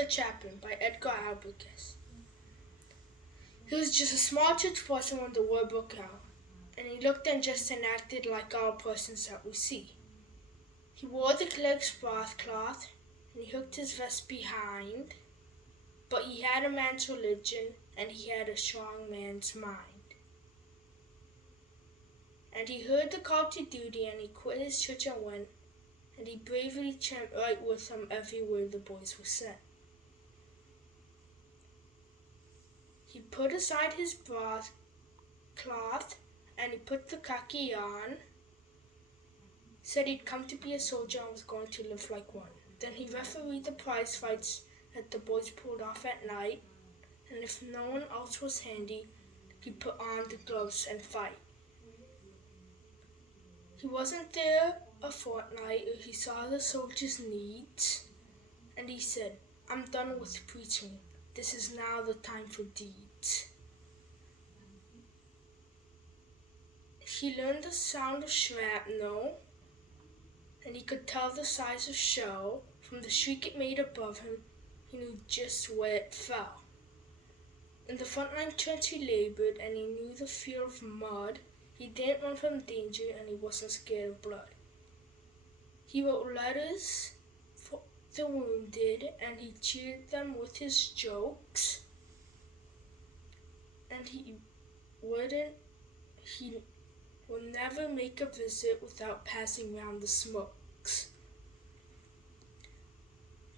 The Chaplain by Edgar. He was just a small church person when the war broke out, and he looked and dressed and acted like all persons that we see. He wore the cleric's broadcloth, and he hooked his vest behind, but he had a man's religion, and he had a strong man's mind. And he heard the call to duty, and he quit his church and went, and he bravely tramped right with them everywhere the boys were sent. He put aside his broadcloth, and he put the khaki on, said he'd come to be a soldier and was going to live like one. Then he refereed the prize fights that the boys pulled off at night, and if no one else was handy, he put on the gloves and fight. He wasn't there a fortnight. He saw the soldiers' needs, and he said, "I'm done with preaching. This is now the time for deeds." He learned the sound of shrapnel, and he could tell the size of shell. From the shriek it made above him, he knew just where it fell. In the frontline trench he labored, and he knew the feel of mud. He didn't run from danger, and he wasn't scared of blood. He wrote letters for the wounded, and he cheered them with his jokes. And he would never make a visit without passing round the smokes.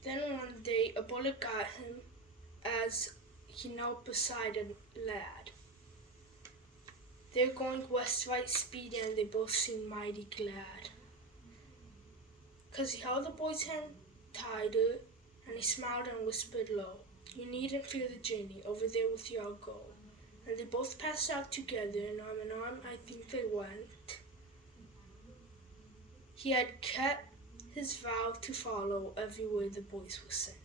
Then one day a bullet got him as he knelt beside a lad. They're going west right speed, and they both seemed mighty glad. 'Cause he held the boy's hand tighter, and he smiled and whispered low, "You needn't fear the journey, over there with you I'll go." And they both passed out together, and arm in arm I think they went. He had kept his vow to follow everywhere the boys were sent.